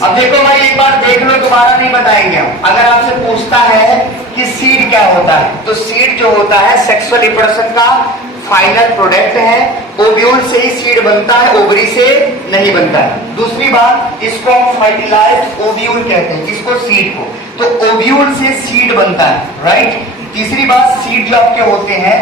अब देखो भाई, एक बार देख लो, दोबारा नहीं बताएंगे हम। अगर आपसे पूछता है कि सीड क्या होता है, तो सीड जो होता है सेक्सुअल रिप्रोडक्शन का फाइनल प्रोडक्ट है। ओव्यूल से ही सीड बनता है, ओवरी से नहीं बनता है। दूसरी बात, इसको हम फर्टिलाइज्ड ओव्यूल कहते हैं, किसको? सीड को। तो ओव्यूल से सीड बनता है, राइट। तीसरी बात, सीड जो आपके होते हैं,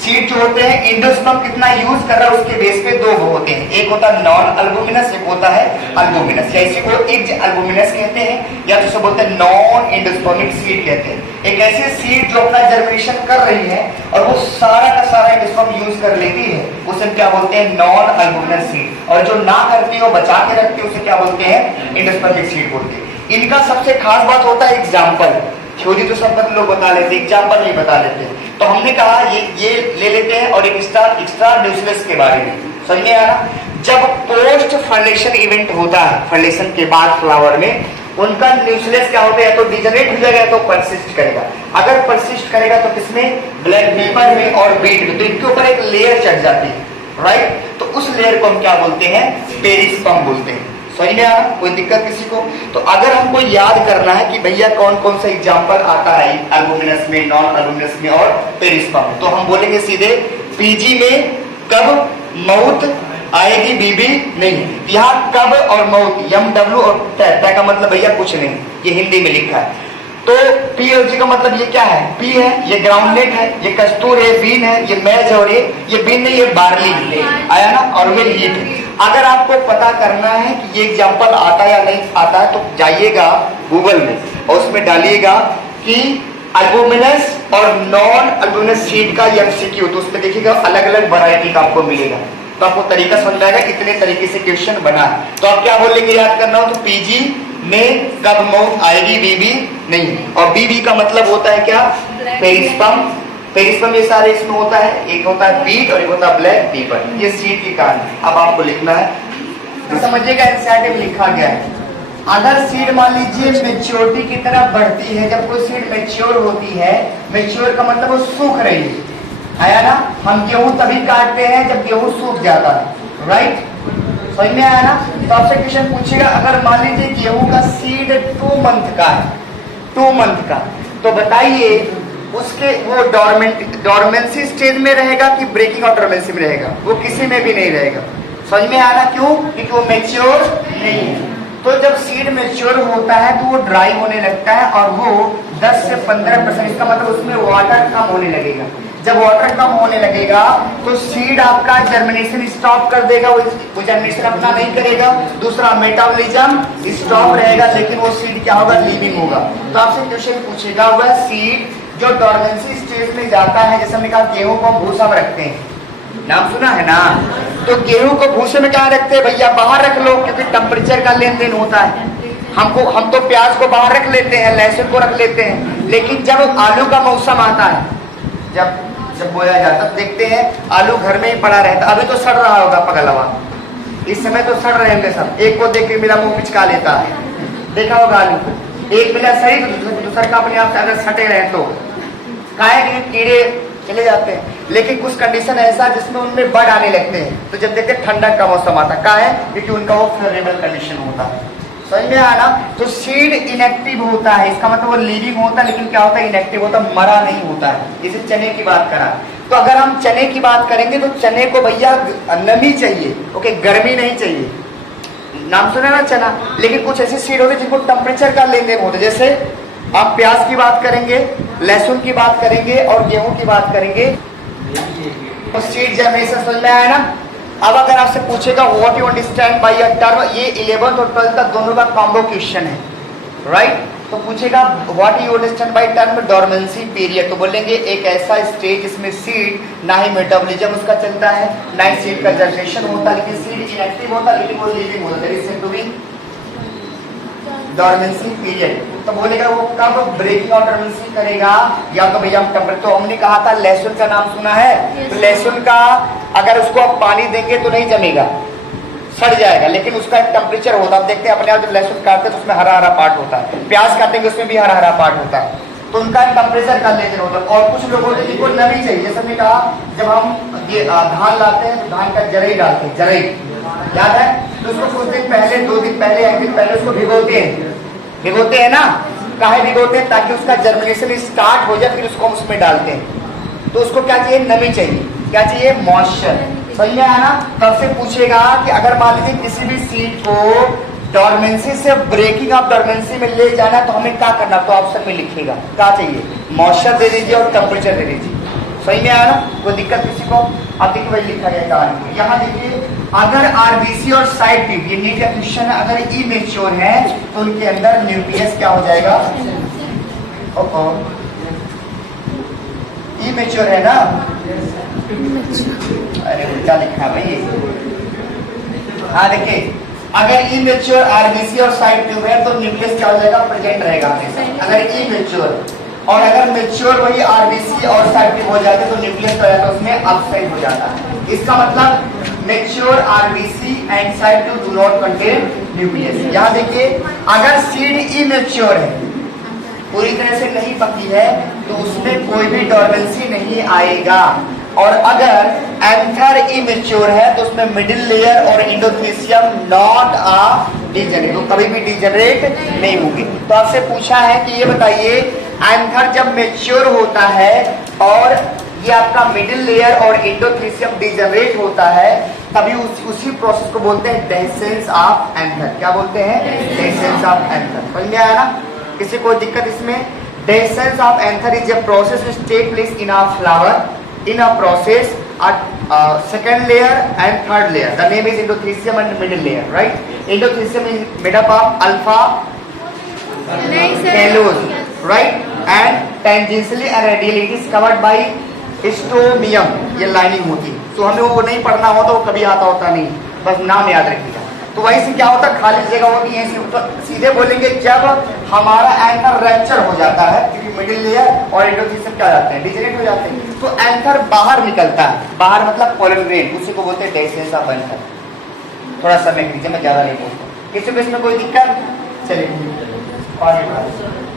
सीड जो होते हैं, एंडोस्पर्म कितना यूज कर रहा है उसके बेस पे दो वो होते हैं, एक होता है नॉन अल्बुमिनस, एक होता है अल्बुमिनस, या इसी को एज अल्बुमिनस कहते हैं, या जिसे बोलते हैं नॉन एंडोस्पर्मिक सीड कहते हैं। एक ऐसी सीड जो अपना जर्मिनेशन कर रही है और वो सारा का सारा एंडोस्पर्म यूज कर लेती है, उसे क्या बोलते हैं? Non albuminous seed. और जो ना करती है, वो बचा के रखती है, उसे क्या बोलते हैं? एंडोस्पर्मिक सीड बोलते हैं। इनका सबसे खास बात होता है एग्जाम्पल। थ्योरी तो सब लोग बता लेते, एग्जाम्पल नहीं बता लेते। तो हमने कहा ये ले लेते हैं, और एक एक्स्ट्रा न्यूक्लियस के बारे में समझ में आया। जब पोस्ट फर्लेशन इवेंट होता है, फर्लेशन के बाद फ्लावर में, उनका न्यूक्लियस क्या होता है? या तो डिजनरेट हो जाएगा, या तो परसिस्ट करेगा। अगर परसिस्ट करेगा तो किसमें? ब्लैक पेपर में और बीट में। तो इनके ऊपर एक लेयर चढ़ जाती है, राइट। तो उस लेयर को हम क्या बोलते हैं? पेरिस्पर्म बोलते हैं। समझ में आया? कोई दिक्कत किसी को? तो अगर हमको याद करना है कि भैया कौन कौन सा एग्जांपल आता है अल्बुमिनस में, नॉन अल्बुमिनस में और पेरिस्पर्म, तो हम बोलेंगे सीधे पीजी में कब मौत आएगी, बीबी नहीं। यहाँ कब और मौत, यम डब्ल्यू और तय का मतलब भैया कुछ नहीं, ये हिंदी में लिखा है। तो पी और जी का मतलब ये क्या है? पी है, ये ग्राउंडनेट है, ये कस्तूर है, बीन है, ये मैज, और ये बीन नहीं, ये बार्ली आया ना, और वे हीट है। अगर आपको पता करना है कि ये एग्जाम्पल आता है या नहीं आता है, तो जाइएगा गूगल में और उसमें डालिएगा कि अल्बुमिनस और नॉन अल्बुमिनस सीड का एमसीक्यू, तो उसमें देखिएगा अलग अलग वैरायटी का आपको मिलेगा। तो आपको तरीका समझ आएगा, इतने तरीके से क्वेश्चन बना है। तो आप क्या बोलेंगे याद करना हो? तो पीजी में कब मौत आएगी, बीबी नहीं। और बीबी का मतलब होता है क्या? पेरिस्पर्म। पेरिस्पर्म ये सारे इसमें होता है, एक होता है बीट और एक होता है ब्लैक पेपर। ये सीड के कारण अब आपको लिखना है, तो समझिएगा एनसीईआरटी में लिखा गया है। अगर सीड मान लीजिए मेच्योरिटी की तरफ बढ़ती है, जब कोई सीड मेच्योर होती है, मेच्योर का मतलब वो सूख रही है, आया ना। हम गेहूं तभी काटते हैं जब गेहूं सूख जाता है, राइट। समझ में आया ना। तो आपसे क्वेश्चन पूछेगा, अगर मान लीजिए गेहूं का सीड 2 मंथ का है, 2 मंथ का, तो बताइए उसके वो डॉर्मेंसी स्टेज में रहेगा कि ब्रेकिंग ऑफ डॉर्मेंसी में रहेगा? वो किसी में भी नहीं रहेगा। समझ में आना क्यों? क्योंकि वो मैच्योर नहीं है। तो जब सीड मैच्योर होता है तो वो ड्राई होने लगता है, और वो 10 से 15%, इसका मतलब उसमें वाटर कम होने लगेगा। जब वाटर कम होने लगेगा तो सीड आपका जर्मिनेशन स्टॉप कर देगा, वो जर्मिनेशन अपना नहीं करेगा। दूसरा, मेटाबॉलिज्म स्टॉप रहेगा, लेकिन वो सीड क्या होगा? लिविंग होगा। तो आपसे क्वेश्चन पूछेगा, वह सीड जो डॉर्मेंसी स्टेज में जाता है, जैसे हमने कहा गेहूं को भूसा में रखते हैं, नाम सुना है ना। तो गेहूं को भूसे में क्या रखते हैं भैया? बाहर रख लो, क्योंकि टेम्परेचर का लेन देन होता है। हम तो प्याज को बाहर रख लेते हैं, लहसुन को रख लेते हैं, लेकिन जब आलू का मौसम आता है, जब बोया जाता, देखते हैं आलू घर में ही पड़ा रहता। अभी तो सड़ रहा होगा पगला हुआ, इस समय तो सड़ रहे होंगे सब। एक को देख के मेरा मुंह पिचका लेता है, देखा होगा आलू को, एक मिला सही तो दूसरा का अपने आप से अगर सटे रहे तो काहे कि कीड़े चले जाते हैं। लेकिन कुछ कंडीशन ऐसा जिसमें उनमें बर्ड आने लगते हैं, तो जब देखते ठंडक का मौसम आता है, क्योंकि उनका वो फेवरेबल कंडीशन होता है। समझ में आया ना। तो सीड इनएक्टिव होता है, इसका मतलब वो लिविंग होता है, लेकिन क्या होता है? इनएक्टिव होता है, मरा नहीं होता है। जैसे चने की बात करा, तो अगर हम चने की बात करेंगे तो चने को भैया नमी चाहिए, ओके, गर्मी नहीं चाहिए। नाम सुना ना चना। लेकिन कुछ ऐसी सीड होती है जिनको टेम्परेचर का लेन देन होता है, जैसे आप प्याज की बात करेंगे, लहसुन की बात करेंगे और गेहूं की बात करेंगे। तो सीड जर्मिनेशन समझ में आया ना। अब अगर आपसे पूछेगा what you understand by a term, ये 11th और 12th तक दोनों का कॉम्बो क्वेश्चन है, राइट। तो पूछेगा what you understand by term dormancy period, तो बोलेंगे एक ऐसा स्टेज जिसमें सीड ना ही मेटाबॉलिज्म उसका चलता है, ना ही सीड का जनरेशन होता, लेकिन सीड इनएक्टिव होता, लेकिन वो लिविंग होता है, डॉर्मेंसी पीरियड। तो बोलेगा वो कब ब्रेकिंग ऑफ डॉर्मेंसी करेगा? या तो भैया हम टेम्परेचर, तो हमने कहा था लहसुन का नाम सुना है, तो लहसुन का अगर उसको आप पानी देंगे तो नहीं जमेगा, सड़ जाएगा, लेकिन उसका एक टेम्परेचर होता है। आप देखते हैं अपने आप जब लहसुन काटते हैं तो उसमें हरा हरा पार्ट होता है, प्याज काटेंगे उसमें भी हरा हरा पार्ट होता है, तो उनका एक टेम्परेचर का लेकर होता है। और कुछ लोग होते हैं जिनको नमी चाहिए, जैसे हमने कहा जब हम ये धान लाते हैं तो धान का जरई डालते हैं, जरई याद है? तो उसको कुछ दिन पहले, 2 दिन पहले, 1 दिन पहले उसको भिगोते हैं ना। काहे भिगोते हैं? ताकि उसका जर्मिनेशन स्टार्ट हो जाए, फिर उसको हम उसमें डालते हैं। तो उसको क्या चाहिए? नमी चाहिए। क्या चाहिए? मॉइस्चर। सही में है ना? तब से पूछेगा कि अगर मान लीजिए किसी भी सीड को डॉर्मेंसी से ब्रेकिंग ऑफ डॉर्मेंसी में ले जाना, तो हमें क्या करना? तो ऑप्शन में लिखिएगा क्या चाहिए? मॉइस्चर दे दीजिए और टेम्परेचर दे दीजिए। सही में आया ना? कोई दिक्कत किसी को? अब देखिए वही लिखा गया कहानी। यहाँ देखिए, अगर आरबीसी और साइड ट्यूब, ये नीट का क्वेश्चन है, अगर इमेच्योर है तो उनके अंदर न्यूक्लियस क्या हो जाएगा? इमेच्योर है ना? अरे उल्टा लिखा है भाई। हाँ देखिए, अगर इमेच्योर आरबीसी और साइड ट्यूब है तो न्यूक्लियस क्या हो जाएगा? प्रेजेंट रहेगा हमेशा। अगर इमेच्योर, और अगर मेच्योर वही आरबीसी और साइड ट्यूब हो जाते तो न्यूक्लियस क्या हो जाता? उसमें अपसाइड हो जाता है। इसका मतलब mature RBC and side tube do not contain nucleus. यहाँ देखिए, अगर सीड इमेच्योर है, पूरी तरह से नहीं पकी है, तो उसमें कोई भी डॉर्मेंसी नहीं आएगा। और अगर एंथर इमेच्योर है तो उसमें मिडिल लेयर और इंडोथीसियम नॉट आ डिजेनरेट, तो कभी भी डिजेनरेट नहीं होगी। तो आपसे पूछा है कि ये बताइए, एंथर जब मेच्योर होता है और ये आपका मिडिल लेयर और इंडोथीसियम डिजेनरेट होता है, तभी उसी प्रोसेस को बोलते हैं डेhiscence ऑफ एंथर। क्या बोलते हैं? Dehiscence of anther. समझ में आया ना? किसी को दिक्कत इसमें? Dehiscence of anther is a process which take place in a flower in a process at second layer and third layer. The name is endothecium and middle layer, right? Endothecium is made up of alpha cellulose, right? And tangentially and radially it is covered by stomium. ये lining होती है। तो हमें वो नहीं पढ़ना हो तो वो कभी आता होता नहीं, बस नाम याद रखिएगा। तो वहीं से क्या होता है? खाली जगह होगी, यहीं से तो सीधे बोलेंगे जब हमारा एंथर रैप्चर हो जाता है, क्योंकि मिडिल लेयर और इंडोथीसियम क्या जाते हैं? डिजेनरेट हो जाते हैं, तो एंथर बाहर निकलता है। बाहर मतलब पोलन ग्रेन, उसी को बोलते हैं डेhiscence ऑफ एंथर। थोड़ा समय लीजिए, मैं ज्यादा नहीं बोलता। किसी को इसमें कोई दिक्कत? चलिए आगे बढ़ते हैं।